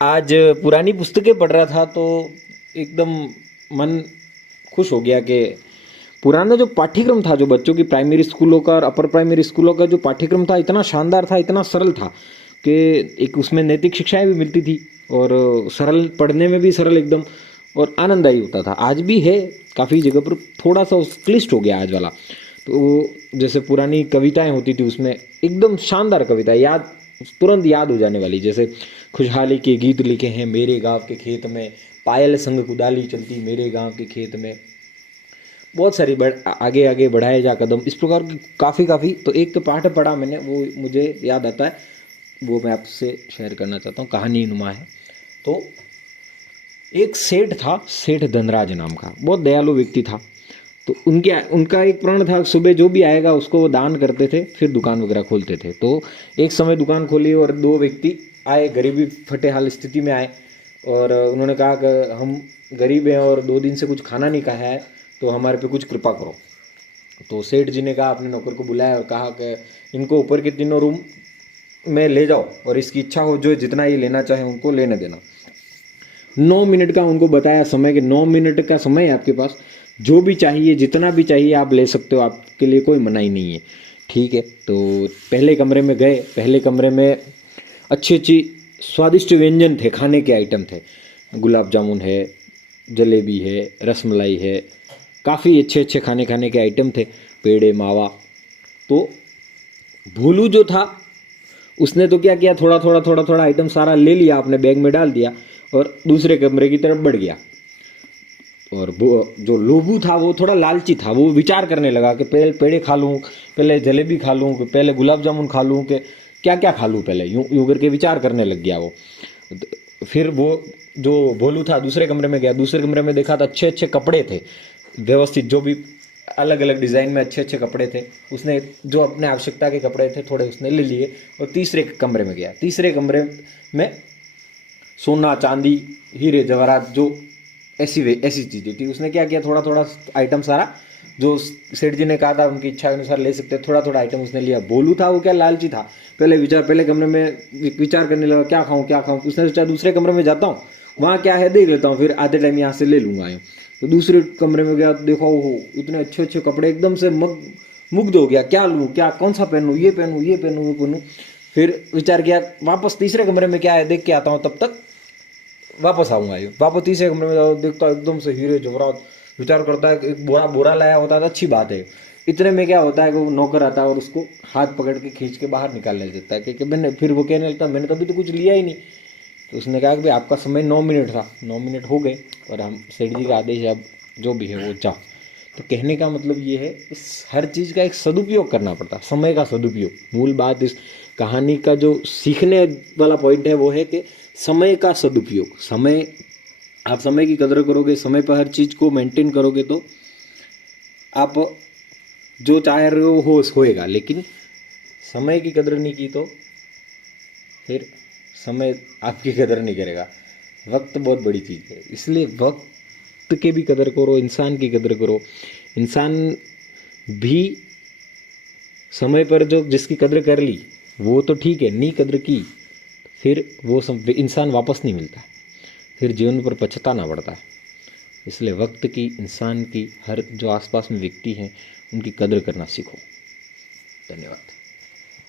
आज पुरानी पुस्तकें पढ़ रहा था तो एकदम मन खुश हो गया कि पुराना जो पाठ्यक्रम था, जो बच्चों की प्राइमरी स्कूलों का और अपर प्राइमरी स्कूलों का जो पाठ्यक्रम था, इतना शानदार था, इतना सरल था कि एक उसमें नैतिक शिक्षाएं भी मिलती थी और सरल, पढ़ने में भी सरल एकदम, और आनंददायी होता था। आज भी है काफ़ी जगह पर, थोड़ा सा क्लिष्ट हो गया आज वाला। तो जैसे पुरानी कविताएं होती थी, उसमें एकदम शानदार कविता याद, तुरंत याद हो जाने वाली, जैसे खुशहाली के गीत लिखे हैं मेरे गांव के खेत में, पायल संग कुदाली चलती मेरे गांव के खेत में, बहुत सारी आगे आगे बढ़ाए जा कदम, इस प्रकार की काफ़ी तो एक पाठ पढ़ा मैंने, वो मुझे याद आता है, वो मैं आपसे शेयर करना चाहता हूँ। कहानी नुमा है। तो एक सेठ था, सेठ धनराज नाम का, बहुत दयालु व्यक्ति था। तो उनका एक प्रण था, सुबह जो भी आएगा उसको वो दान करते थे, फिर दुकान वगैरह खोलते थे। तो एक समय दुकान खोली और दो व्यक्ति आए, गरीबी फटे हाल स्थिति में आए, और उन्होंने कहा कि हम गरीब हैं और 2 दिन से कुछ खाना नहीं खाया है, तो हमारे पे कुछ कृपा करो। तो सेठ जी ने कहा, अपने नौकर को बुलाया और कहा कि इनको ऊपर के 3 रूम में ले जाओ और इसकी इच्छा हो जो जितना ये लेना चाहे उनको लेने देना। 9 मिनट का उनको बताया समय, कि 9 मिनट का समय है आपके पास, जो भी चाहिए जितना भी चाहिए आप ले सकते हो, आपके लिए कोई मनाही नहीं है। ठीक है। तो पहले कमरे में गए, पहले कमरे में अच्छी स्वादिष्ट व्यंजन थे, खाने के आइटम थे, गुलाब जामुन है, जलेबी है, रसमलाई है, काफ़ी अच्छे खाने के आइटम थे, पेड़े मावा। तो भोलू जो था उसने तो क्या किया, थोड़ा आइटम सारा ले लिया, अपने बैग में डाल दिया और दूसरे कमरे की तरफ बढ़ गया। और वो जो लोभू था वो थोड़ा लालची था, वो विचार करने लगा कि पहले पेड़े खा लूँ, पहले जलेबी खा लूँ, पहले गुलाब जामुन खा लूँ, कि क्या क्या खा लूँ पहले, यूँ करके विचार करने लग गया वो। फिर वो जो भोलू था दूसरे कमरे में गया, दूसरे कमरे में देखा तो अच्छे कपड़े थे व्यवस्थित, जो भी अलग अलग डिज़ाइन में अच्छे कपड़े थे, उसने जो अपने आवश्यकता के कपड़े थे थोड़े उसने ले लिए और तीसरे कमरे में गया। तीसरे कमरे में सोना चांदी हीरे जवाहरात, जो ऐसी चीज़ें थी, उसने क्या किया, थोड़ा आइटम सारा जो सेठ जी ने कहा था उनकी इच्छा अनुसार ले सकते, थोड़ा आइटम उसने लिया। भोलू था वो क्या लालची था, पहले कमरे में विचार करने लगा, क्या खाऊं। उसने सोचा दूसरे कमरे में जाता हूँ, वहाँ क्या है देख लेता हूँ, फिर आधे टाइम यहाँ से ले लूँगा। तो दूसरे कमरे में गया, देखो हो इतने अच्छे कपड़े, एकदम से मुग्ध हो गया, क्या लूँ, क्या कौन सा पहनूँ, ये पहनूँ। फिर विचार किया, वापस तीसरे कमरे में क्या है देख के आता हूँ, तब तक वापस आऊँगा। वापस तीसरे कमरे में जाओ, देखता एकदम से हीरे जवाहरात, विचार करता है एक बोरा लाया होता है तो अच्छी बात है। इतने में क्या होता है कि वो नौकर आता है और उसको हाथ पकड़ के खींच के बाहर निकालने देता है कि मैंने, फिर वो कहने लगता मैंने कभी तो कुछ लिया ही नहीं। तो उसने कहा कि भाई आपका समय 9 मिनट था, 9 मिनट हो गए और हम सेठ जी का आदेश है, अब जो भी है वो जाओ। तो कहने का मतलब ये है, इस हर चीज़ का एक सदुपयोग करना पड़ता, समय का सदुपयोग। मूल बात इस कहानी का जो सीखने वाला पॉइंट है वो है कि समय का सदुपयोग। आप समय की कदर करोगे, समय पर हर चीज़ को मेंटेन करोगे तो आप जो चाह रहे हो होएगा। लेकिन समय की कदर नहीं की तो फिर समय आपकी कदर नहीं करेगा। वक्त बहुत बड़ी चीज़ है, इसलिए वक्त की भी कदर करो, इंसान की कदर करो। इंसान भी समय पर जो जिसकी कदर कर ली वो तो ठीक है, नहीं कदर की फिर वो इंसान वापस नहीं मिलता, फिर जीवन पर पछताना पड़ता है। इसलिए वक्त की, इंसान की, हर जो आसपास में व्यक्ति हैं उनकी कदर करना सीखो। धन्यवाद।